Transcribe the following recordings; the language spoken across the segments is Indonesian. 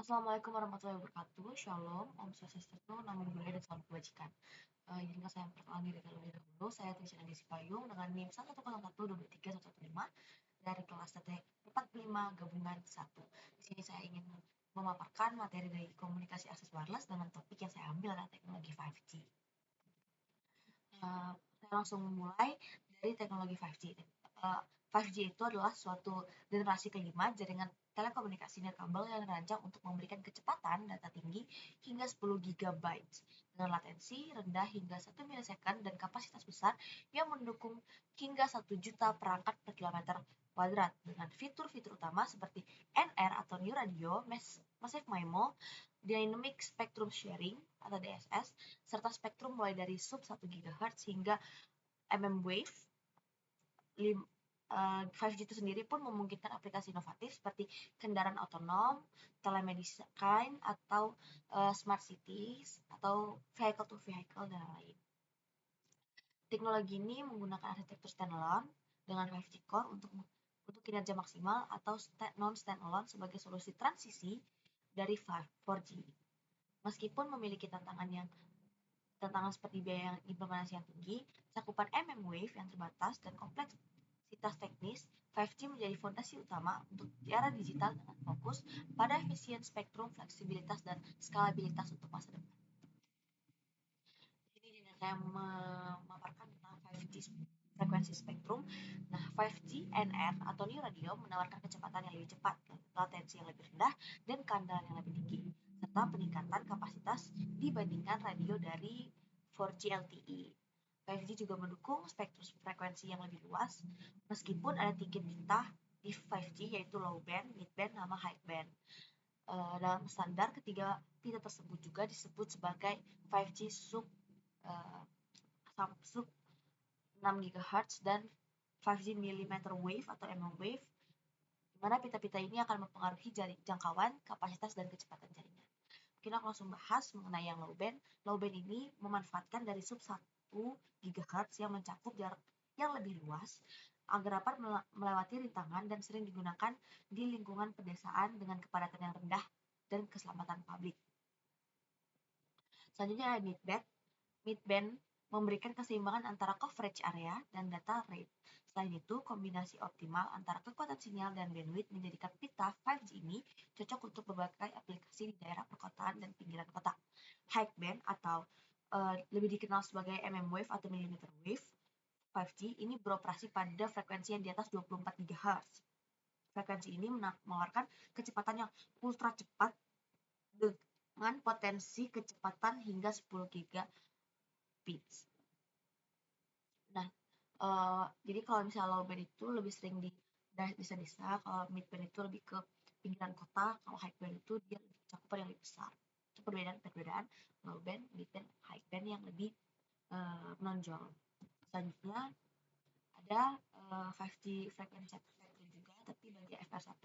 Assalamualaikum warahmatullahi wabarakatuh. Shalom, Om Swastiastu, Namo Buddhaya dan Salam Kebajikan. Izinkan saya memperkenalkan diri terlebih dahulu. Saya Trisna Desi Payung dengan NIM 101123115 dari kelas TT 45 gabungan 1. Di sini saya ingin memaparkan materi dari komunikasi akses wireless dengan topik yang saya ambil adalah teknologi 5G. Saya langsung mulai dari teknologi 5G. 5G itu adalah suatu generasi kelima jaringan telekomunikasi nirkabel yang dirancang untuk memberikan kecepatan data tinggi hingga 10 GB dengan latensi rendah hingga 1 milisecond dan kapasitas besar yang mendukung hingga 1 juta perangkat per kilometer kuadrat dengan fitur-fitur utama seperti NR atau New Radio, Massive MIMO, Dynamic Spectrum Sharing atau DSS, serta spektrum mulai dari sub 1 GHz hingga mmWave. 5G itu sendiri pun memungkinkan aplikasi inovatif seperti kendaraan otonom, telemedicine, atau smart cities, atau vehicle to vehicle, dan lain. Teknologi ini menggunakan arsitektur standalone dengan 5G core untuk kinerja maksimal atau non-standalone sebagai solusi transisi dari 4G. Meskipun memiliki tantangan seperti biaya implementasi yang tinggi, cakupan mmWave yang terbatas, dan kompleksitas teknis, 5G menjadi fondasi utama untuk era digital dengan fokus pada efisien spektrum, fleksibilitas, dan skalabilitas untuk masa depan. Ini dengan saya memaparkan tentang 5G frekuensi spektrum. Nah, 5G NR atau New Radio menawarkan kecepatan yang lebih cepat, latensi yang lebih rendah, dan keandalan yang lebih tinggi, serta peningkatan kapasitas dibandingkan radio dari 4G LTE. 5G juga mendukung spektrum frekuensi yang lebih luas, meskipun ada 3 pita di 5G yaitu low band, mid band, sama high band. Dalam standar, ketiga pita tersebut juga disebut sebagai 5G sub 6 GHz dan 5G millimeter wave atau mmWave, di mana pita-pita ini akan mempengaruhi jangkauan, kapasitas, dan kecepatan jaringan. Mungkin aku langsung bahas mengenai yang low band. Low band ini memanfaatkan dari sub 1 GHz yang mencakup jarak yang lebih luas agar dapat melewati rintangan dan sering digunakan di lingkungan pedesaan dengan kepadatan yang rendah dan keselamatan publik. Selanjutnya ada mid-band. Mid-band memberikan keseimbangan antara coverage area dan data rate. Selain itu, kombinasi optimal antara kekuatan sinyal dan bandwidth menjadikan pita 5G ini cocok untuk berbagai aplikasi di daerah perkotaan dan pinggiran kota. High band atau lebih dikenal sebagai mmWave atau millimeter wave 5G ini beroperasi pada frekuensi yang di atas 24 GHz. Frekuensi ini menawarkan kecepatan yang ultra cepat dengan potensi kecepatan hingga 10 Gbps. Nah, jadi kalau misalnya low band itu lebih sering di desa-desa, kalau mid band itu lebih ke pinggiran kota, kalau high band itu dia lebih cakupan yang lebih besar. Itu perbedaan low band, mid band, high band yang lebih menonjol. Selanjutnya ada 5G frekuensi spektrum juga, tapi bagi FR1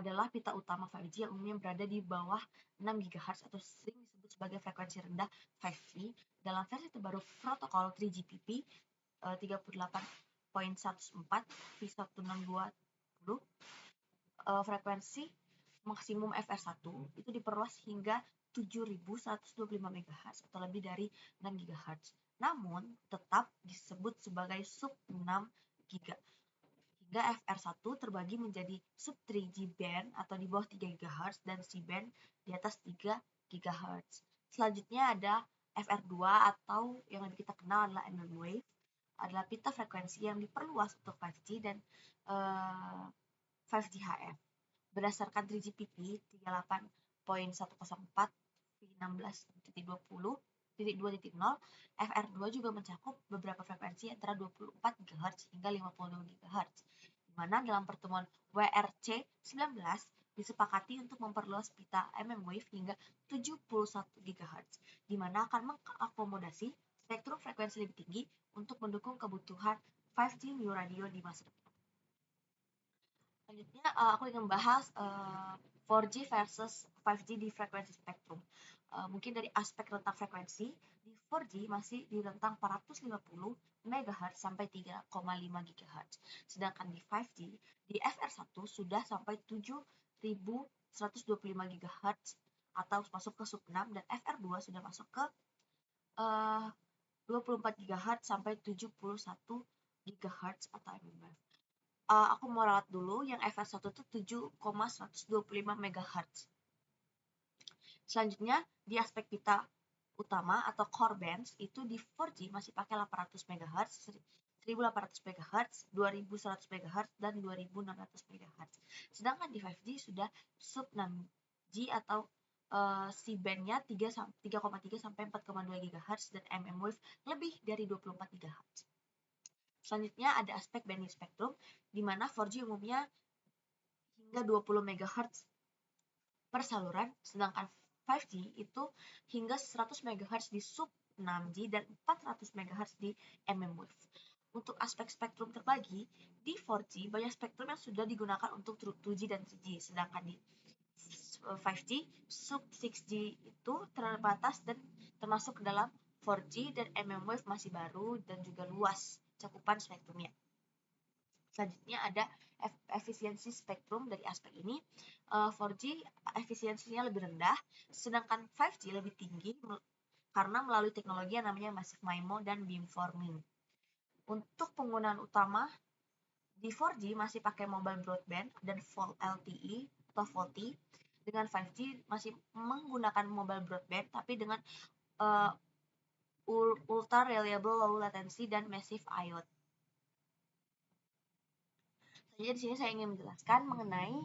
adalah pita utama 5G yang umumnya berada di bawah 6 GHz atau sering disebut sebagai frekuensi rendah 5G. Dalam versi terbaru protokol 3GPP 38.104 V1620, frekuensi maksimum FR1 itu diperluas hingga 7.125 MHz atau lebih dari 6 GHz. Namun tetap disebut sebagai sub 6 GHz. Hingga FR1 terbagi menjadi sub 3G band atau di bawah 3 GHz dan C-band di atas 3 GHz. Selanjutnya ada FR2 atau yang lebih kita kenal adalah mmWave, adalah pita frekuensi yang diperluas untuk 5G dan 5G HF. Berdasarkan 3GPP 38.104 V16.20.2.0, FR2 juga mencakup beberapa frekuensi antara 24 GHz hingga 52 GHz, di mana dalam pertemuan WRC 19 disepakati untuk memperluas pita mmWave hingga 71 GHz, di mana akan mengakomodasi spektrum frekuensi lebih tinggi untuk mendukung kebutuhan 5G New Radio di masa depan. Selanjutnya aku ingin membahas 4G versus 5G di frekuensi spektrum. Mungkin dari aspek rentang frekuensi, di 4G masih di rentang 450 MHz sampai 3,5 GHz. Sedangkan di 5G, di FR1 sudah sampai 7.125 GHz atau masuk ke sub 6, dan FR2 sudah masuk ke 24 GHz sampai 71 GHz atau mmWave. Aku mau ralat dulu, yang FR1 itu 7,125 MHz. Selanjutnya, di aspek pita utama atau core bands itu di 4G masih pakai 800 MHz, 1800 MHz, 2100 MHz, dan 2600 MHz. Sedangkan di 5G sudah sub 6G atau C-band-nya 3,3 sampai 4,2 GHz dan mmWave lebih dari 24 GHz. Selanjutnya ada aspek bandwidth spektrum, di mana 4G umumnya hingga 20 MHz per saluran, sedangkan 5G itu hingga 100 MHz di sub 6G dan 400 MHz di mmWave. Untuk aspek spektrum terbagi, di 4G banyak spektrum yang sudah digunakan untuk 2G dan 3G, sedangkan di 5G sub 6G itu terbatas dan termasuk ke dalam 4G, dan mmWave masih baru dan juga luas cakupan spektrumnya. Selanjutnya ada efisiensi spektrum. Dari aspek ini 4G efisiensinya lebih rendah, sedangkan 5G lebih tinggi karena melalui teknologi yang namanya Massive MIMO dan beamforming. Untuk penggunaan utama di 4G masih pakai mobile broadband dan Volt LTE atau VoLTE, dengan 5G masih menggunakan mobile broadband tapi dengan ultra reliable low latency dan massive IoT. Jadi di sini saya ingin menjelaskan mengenai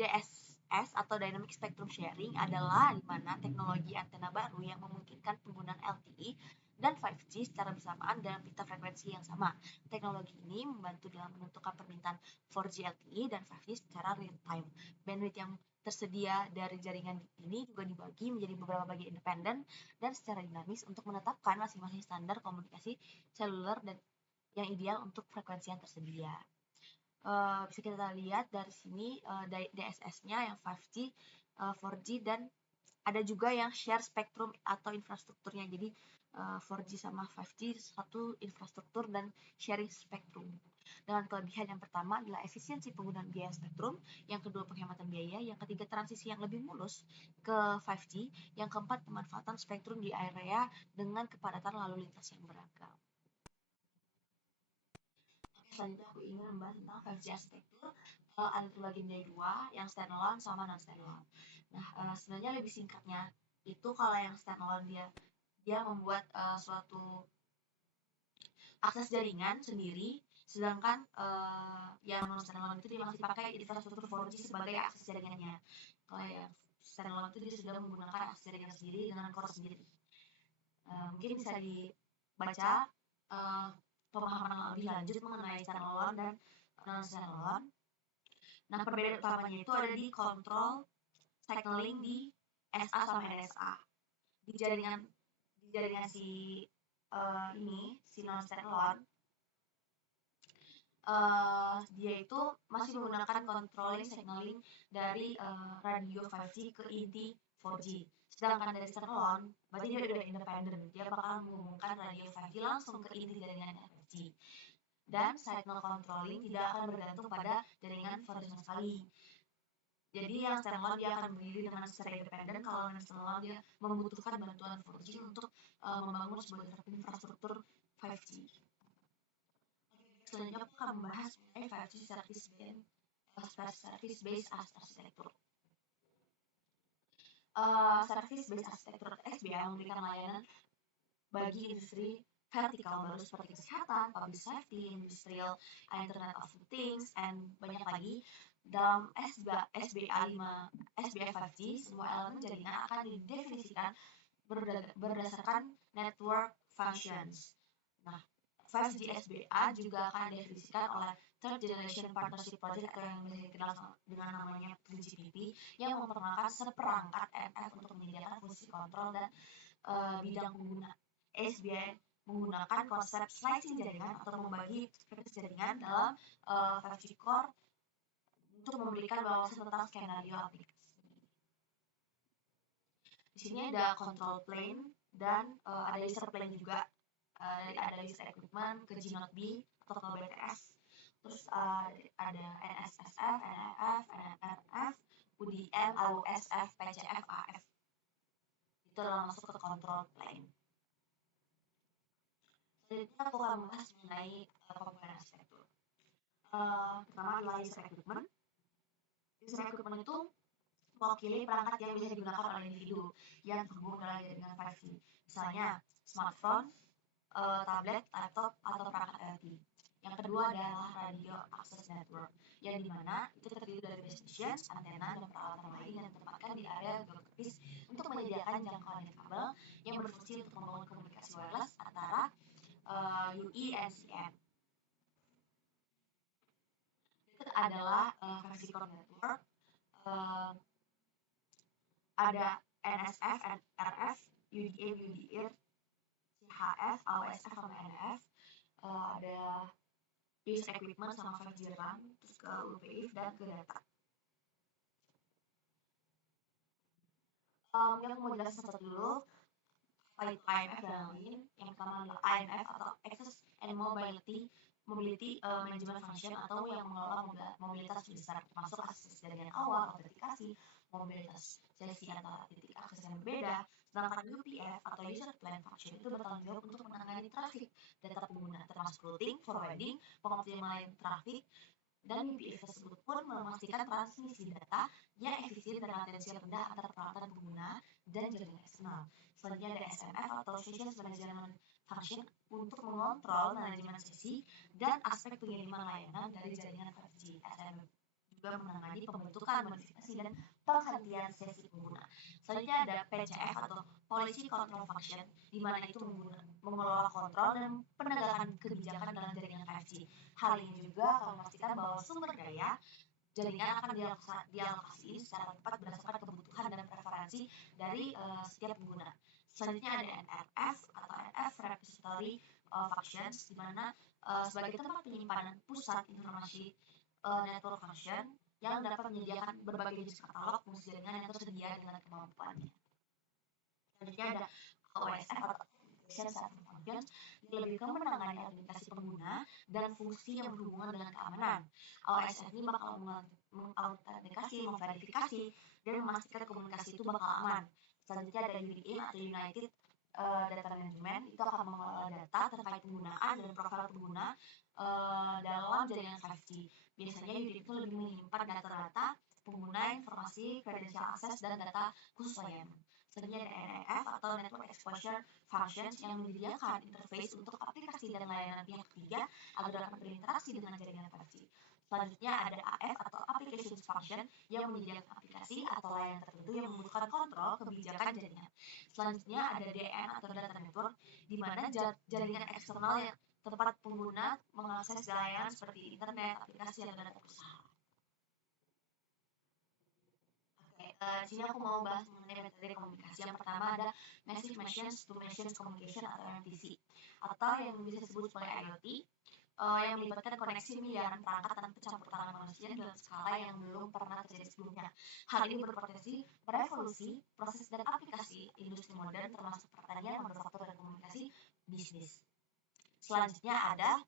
DSS atau Dynamic Spectrum Sharing adalah di mana teknologi antena baru yang memungkinkan penggunaan LTE dan 5G secara bersamaan dalam pita frekuensi yang sama. Teknologi ini membantu dalam menentukan permintaan 4G LTE dan 5G secara real time. Bandwidth yang tersedia dari jaringan ini juga dibagi menjadi beberapa bagian independen dan secara dinamis untuk menetapkan masing-masing standar komunikasi seluler dan yang ideal untuk frekuensi yang tersedia. Bisa kita lihat dari sini DSS-nya yang 5G, 4G, dan ada juga yang share spektrum atau infrastrukturnya. Jadi 4G sama 5G satu infrastruktur dan sharing spektrum. Dengan kelebihan yang pertama adalah efisiensi penggunaan biaya spektrum, yang kedua penghematan biaya, yang ketiga transisi yang lebih mulus ke 5G, yang keempat pemanfaatan spektrum di area dengan kepadatan lalu lintas yang beragam. Selanjutnya aku ingin membahas tentang 5G arsitektur. Ada terbagi menjadi dua, yang standalone sama non standalone. Nah, sebenarnya lebih singkatnya itu kalau yang standalone dia membuat suatu akses jaringan sendiri, sedangkan yang non standalone itu dia masih pakai infrastruktur 4G sebagai akses jaringannya. Kalau yang standalone itu dia sudah menggunakan akses jaringan sendiri dengan core sendiri. Mungkin bisa dibaca pemahaman lebih lanjut mengenai standalone dan non standalone. Nah, perbedaan utamanya itu ada di kontrol signaling di SA sama NSA. Di jaringan si non standalone, dia itu masih menggunakan controlling signaling dari radio 5G ke inti 4G. Sedangkan dari standalone, berarti dia udah independen. Dia bakal menghubungkan radio 5G langsung ke inti jaringan 5G. Dan signal controlling tidak akan bergantung pada jaringan 4G sama sekali. Jadi yang standalone dia akan berdiri dengan secara independen, kalau yang standalone dia membutuhkan bantuan 4G untuk membangun sebuah infrastruktur 5G. Selanjutnya aku akan membahas mengenai 5G service based architecture. Service based architecture SBA memberikan layanan bagi industri vertikal baru seperti kesehatan, public safety, industrial, Internet of Things, and banyak lagi. Dalam SBA 5G, semua elemen jaringan akan didefinisikan berdasarkan network functions. Nah, 5G SBA juga akan didefinisikan oleh Third Generation Partnership Project atau yang dikenal dengan namanya 3GPP, yang memperkenalkan seperangkat NF untuk menyediakan fungsi kontrol dan bidang pengguna. SBA menggunakan konsep slicing jaringan atau membagi frekuensi jaringan dalam 5G core untuk memberikan wawasan tentang skenario aplikasi. Di sini ada control plane dan ada user plane juga, ada user equipment ke G0B atau ke BTS, terus ada NSSF, NRF, NRF, UDM, AUSF, PCF, AF. Itu adalah masuk ke control plane. Selanjutnya aku akan membahas mengenai komponen arsitektur. Pertama adalah user equipment. User equipment itu mewakili perangkat yang bisa digunakan oleh individu yang terhubung dengan jaringan 5G. Misalnya smartphone, tablet, laptop, atau perangkat IoT. Yang kedua adalah radio access network, yang dimana itu terdiri dari base station, antena, dan peralatan lain yang ditempatkan di area geografis untuk menyediakan jangkauan kabel yang berfungsi untuk membangun komunikasi wireless antara UI dan CN. Itu adalah 5G core network. Ada NSF, NRF, UDA, UDIR, CHF, AOSF, sama NF. Ada user equipment sama 5G RAM, terus ke UPIF dan ke data. Yang mau jelasin satu dulu, apa itu IMF dan lain. Yang pertama adalah IMF atau Access and Mobility Management Function, atau yang mengelola mobilitas besar, termasuk akses jaringan awal, autentikasi, mobilitas sesi antara titik akses yang berbeda. Sedangkan UPF atau User Plan Function itu bertanggung jawab untuk menangani trafik data pengguna, termasuk routing, forwarding, pengoptimalan trafik, dan UPF tersebut pun memastikan transmisi data yang efisien dan latensi rendah antara peralatan pengguna dan jaringan eksternal. Selanjutnya ada SMF atau Session Management Function untuk mengontrol manajemen sesi dan aspek pengiriman layanan dari jaringan 5G. SMF juga menangani pembentukan, modifikasi, dan penghentian sesi pengguna. Selanjutnya ada PCF atau Policy Control Function, di mana itu mengelola kontrol dan penegakan kebijakan dalam jaringan 5G. Hal ini juga akan memastikan bahwa sumber daya jaringan akan dialokasi secara tepat berdasarkan kebutuhan dan preferensi dari setiap pengguna. Selanjutnya ada NRF atau NF Repository Functions, di mana sebagai tempat penyimpanan pusat informasi network function yang dapat menyediakan berbagai jenis katalog fungsi jaringan yang tersedia dengan kemampuannya. Selanjutnya ada OSF atau Application Server Functions, yang lebih ke menangani aplikasi pengguna dan fungsi yang berhubungan dengan keamanan. OSF ini bakal mengautentikasi, memverifikasi, dan memastikan komunikasi itu bakal aman. Selanjutnya ada UDM atau United Data Management, itu akan mengelola data terkait penggunaan dan profil pengguna dalam jaringan 5G. Biasanya UDM itu lebih menyimpan data-data pengguna, informasi, kredensial akses, dan data khusus layanan. Selanjutnya ada NEF atau Network Exposure Functions, yang menyediakan interface untuk aplikasi dan layanan pihak ketiga agar dapat berinteraksi dengan jaringan 5G. Selanjutnya ada AF atau Application Function, yang menyediakan aplikasi atau layanan tertentu yang membutuhkan kontrol kebijakan jaringan. Selanjutnya ada DN atau Data Network, di mana jaringan eksternal yang tempat pengguna mengakses layanan seperti internet, aplikasi, dan data perusahaan. Di sini aku mau bahas mengenai metode komunikasi. Yang pertama ada Massive Machines to Machines Communication atau MTC, atau yang bisa disebut sebagai IoT, yang melibatkan koneksi miliaran perangkat tanpa campur tangan manusia dalam skala yang belum pernah terjadi sebelumnya. Hal ini berpotensi merevolusi proses dan aplikasi industri modern, termasuk pertanian, manufaktur, dan komunikasi bisnis. Selanjutnya ada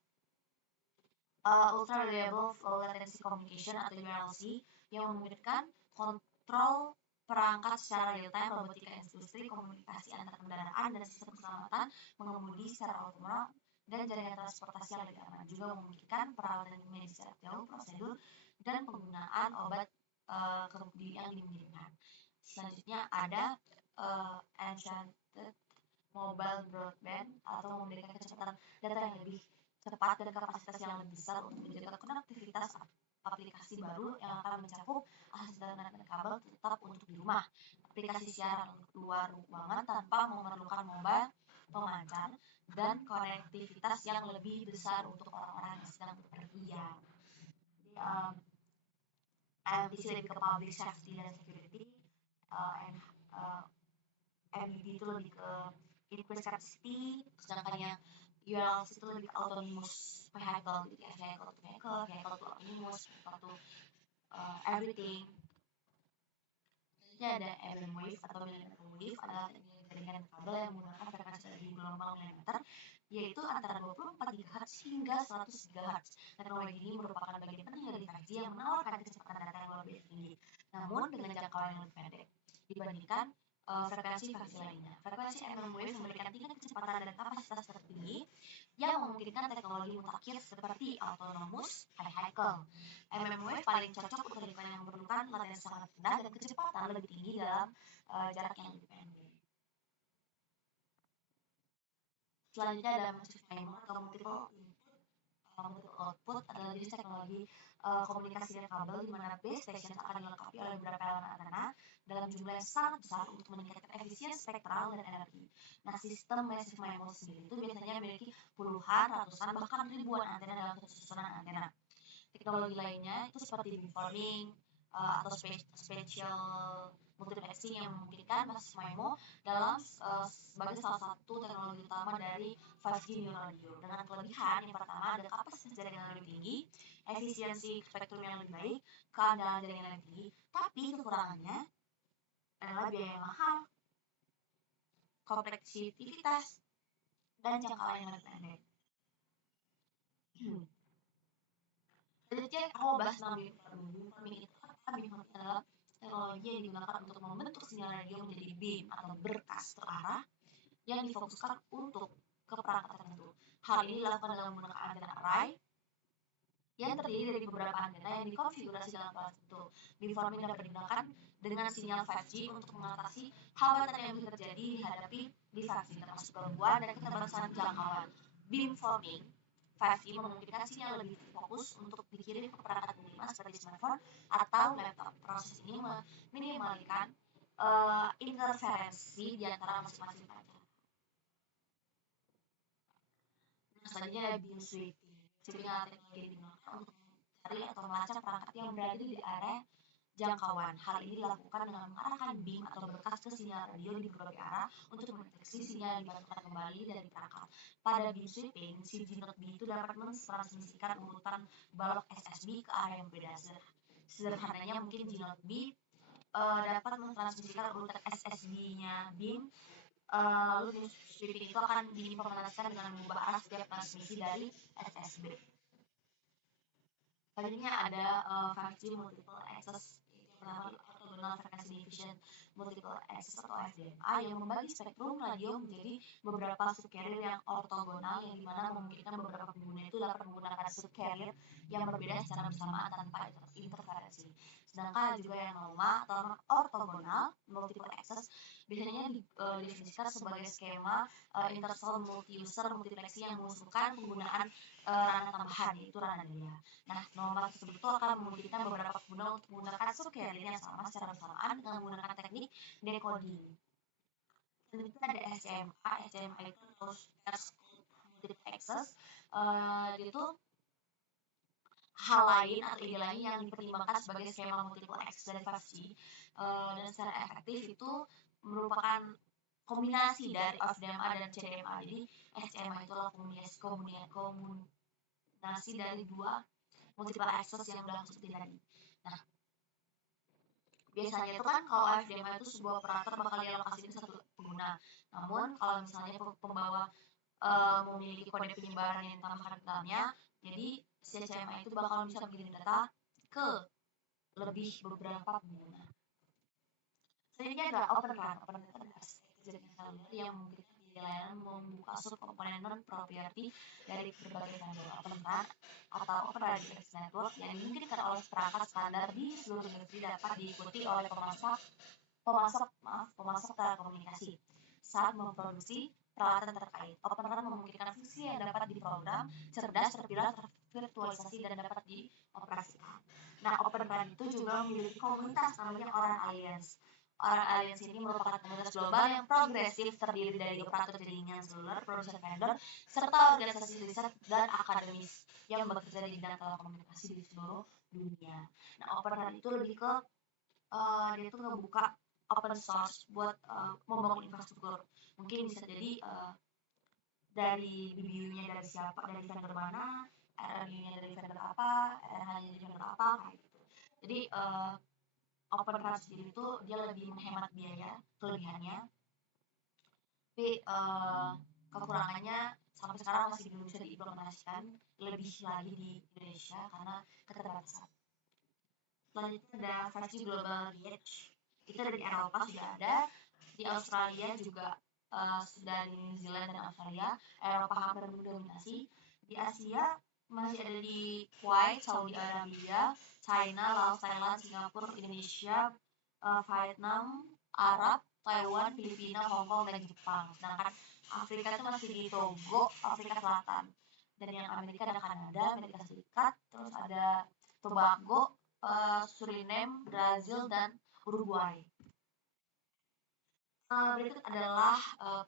Ultra Reliable Low Latency Communication atau ULC, yang memungkinkan kontrol perangkat secara real time, robotika industri, komunikasi antar kendaraan, dan sistem keselamatan mengemudi secara otonom, dan jaringan transportasi yang lebih aman. Juga memungkinkan peralatan medis jarak jauh, prosedur, dan penggunaan obat yang dimungkinkan. Selanjutnya ada Enchanted Mobile Broadband, atau memberikan kecepatan data yang lebih cepat dan kapasitas yang lebih besar untuk menjaga konektivitas aplikasi baru yang akan mencakup akses internet dan kabel tetap untuk di rumah, aplikasi siaran luar ruangan tanpa memerlukan mobile pemancar, dan konektivitas yang lebih besar untuk orang-orang yang sedang bepergian. MTC lebih ke public safety dan security, MBB itu lebih ke increase capacity, sedangkan yang ULC itu lebih ke autonomous vehicle, gitu ya, vehicle to autonomous, vehicle to everything. Selanjutnya ada MM Wave atau Millimeter Wave, adalah teknologi jaringan kabel yang menggunakan frekuensi dari gelombang milimeter, yaitu antara 24 GHz hingga 100 GHz. Teknologi ini merupakan bagian penting dari 5G yang menawarkan kecepatan data yang lebih tinggi, namun dengan jangkauan yang lebih pendek dibandingkan frekuensi 5G lainnya. Frekuensi mmWave memberikan tingkat kecepatan dan kapasitas tertinggi yang memungkinkan teknologi mutakhir seperti autonomous vehicle. mmWave paling cocok untuk lingkungan yang memerlukan latensi sangat rendah dan kecepatan lebih tinggi dalam jarak yang lebih pendek. Selanjutnya ada massive MIMO atau multiple output adalah jenis teknologi komunikasi nirkabel di mana base station akan dilengkapi oleh beberapa elemen antena dalam jumlah yang sangat besar untuk meningkatkan efisiensi spektral dan energi. Nah, sistem massive MIMO sendiri itu biasanya memiliki puluhan, ratusan, bahkan ribuan antena dalam satu susunan antena. Teknologi lainnya itu seperti beamforming atau spatial multiplexing yang memungkinkan massive MIMO dalam sebagai salah satu teknologi utama dari 5G new radio. Dengan kelebihan yang pertama ada kapasitas jaringan yang lebih tinggi, efisiensi spektrum yang lebih baik, keandalan jaringan yang lebih tinggi. Tapi kekurangannya adalah biaya yang mahal, kompleksivitas, dan jangkauan yang lebih pendek. Selanjutnya aku mau bahas tentang beamforming. Beamforming itu apa? Beamforming adalah teknologi yang digunakan untuk membentuk sinyal radio menjadi beam atau berkas terarah yang difokuskan untuk ke perangkat tertentu. Hal ini dilakukan dengan menggunakan antena array yang terdiri dari beberapa antena yang dikonfigurasi dalam pola tertentu. Beamforming dapat digunakan dengan sinyal 5G untuk mengatasi hambatan yang bisa terjadi dihadapi di 5G, termasuk gangguan dan keterbatasan jangkauan. Beamforming 5G memungkinkan sinyal lebih fokus untuk dikirim ke perangkat minimal seperti smartphone atau laptop. Proses ini meminimalkan interferensi di antara masing-masing antena. Nah, selanjutnya ada beam sweeping. Sweeping adalah teknologi yang digunakan untuk mencari atau melacak perangkat yang berada di area jangkauan. Hal ini dilakukan dengan mengarahkan beam atau berkas ke sinyal radio di berbagai arah untuk mendeteksi sinyal yang dibantulkan kembali dari perangkat. Pada beam sweeping, si G0B itu dapat mentransmisikan urutan balok SSB ke area yang berbeda. Sederhananya mungkin G0B dapat mentransmisikan urutan SSB-nya beam, lalu beam sweeping itu akan diimplementasikan dengan mengubah arah setiap transmisi dari SSB. Selanjutnya ada 5G multiple access, pertama orthogonal frequency division multiple access atau FDMA yang membagi spektrum radio menjadi beberapa subcarrier yang ortogonal, yang dimana memungkinkan beberapa pengguna itu dapat menggunakan subcarrier yang berbeda secara bersamaan tanpa interferensi. Sedangkan juga yang normal atau ortogonal multiple access biasanya didefinisikan sebagai skema intercell multi-user multiplexing yang mengusulkan penggunaan ranah tambahan, yaitu ranah daya. Nah, normal tersebut itu akan memungkinkan beberapa pengguna untuk menggunakan subcarrier yang sama secara bersamaan dengan menggunakan teknik decoding. Selanjutnya ada SCMA. SCMA itu multiple access. Itu hal lain atau ide lain yang dipertimbangkan sebagai skema multiple access dari 5G, dan secara efektif itu merupakan kombinasi dari FDMA dan CDMA. Jadi SCMA itu adalah kombinasi dari dua multiple access yang udah aku sebutin tadi. Nah, biasanya itu kan kalau FDMA itu sebuah operator bakal dialokasikan satu pengguna. Namun kalau misalnya pembawa memiliki kode penyebaran yang ditambahkan ke dalamnya, jadi CCMA itu bakal bisa mengirim data ke lebih beberapa pengguna. Selanjutnya adalah Open RAN. Open RAN adalah jaringan seluler yang memungkinkan layanan membuka subkomponen non-proprietary dari berbagai vendor. Open RAN atau Open Radio Access Network yang dimungkinkan oleh perangkat standar di seluruh industri dapat diikuti oleh pemasok telekomunikasi saat memproduksi peralatan terkait. Open RAN memungkinkan fungsi yang dapat diprogram, cerdas, terpilah, tervirtualisasi, dan dapat dioperasikan. Nah, Open RAN itu juga memiliki komunitas namanya Oran Alliance. Oran Alliance ini merupakan komunitas global yang progresif terdiri dari operator jaringan seluler, produsen vendor, serta organisasi riset dan akademis yang bekerja di bidang telekomunikasi di seluruh dunia. Nah, Open RAN itu lebih ke dia itu ngebuka open source buat membangun infrastruktur. Mungkin bisa jadi dari BBU-nya dari siapa, dari vendor mana, RMU-nya dari vendor apa, RH-nya dari vendor apa, kayak gitu. Jadi Open RAN sendiri itu dia lebih menghemat biaya, kelebihannya. tapi kekurangannya sampai sekarang masih belum bisa diimplementasikan lebih lagi di Indonesia karena keterbatasan. Selanjutnya ada 5G Global Reach, itu dari Eropa sudah ada, di Australia juga sudah, di New Zealand dan Australia. Eropa hampir mendominasi. Di Asia masih ada di Kuwait, Saudi Arabia, China, Laos, Thailand, Singapura, Indonesia, Vietnam, Arab, Taiwan, Filipina, Hong Kong, dan Jepang. Sedangkan Afrika itu masih di Togo, Afrika Selatan. Dan yang Amerika ada Kanada, Amerika Serikat, terus ada Tobago, Suriname, Brazil, dan Uruguay. Berikut adalah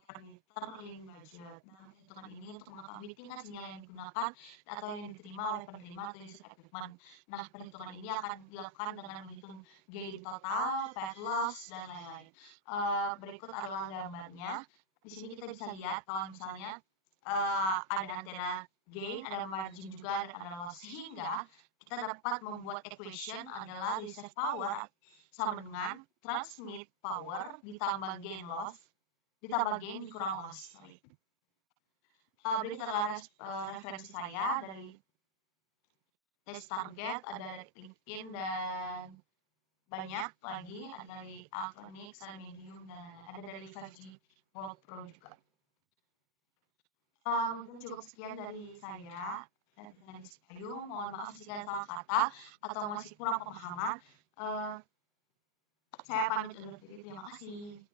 parameter link budget. Nah, perhitungan ini untuk mengetahui tingkat sinyal yang digunakan atau yang diterima oleh penerima atau user equipment. Nah, perhitungan ini akan dilakukan dengan menghitung gain total, pet loss, dan lain-lain. Berikut adalah gambarnya. Di sini kita bisa lihat kalau misalnya ada antena gain, ada margin juga, dan ada loss, sehingga kita dapat membuat equation adalah reserve power sama dengan transmit power ditambah gain loss ditambah gain dikurang loss. Berikut adalah referensi saya dari Test Target, ada dari LinkedIn, dan banyak lagi, ada dari Alphonix, ada Medium, dan ada dari 5G World Pro juga. Mungkin cukup sekian dari saya dan dengan Payung. Mohon maaf jika ada salah kata atau masih kurang pemahaman. Saya pamit undur diri. Terima kasih.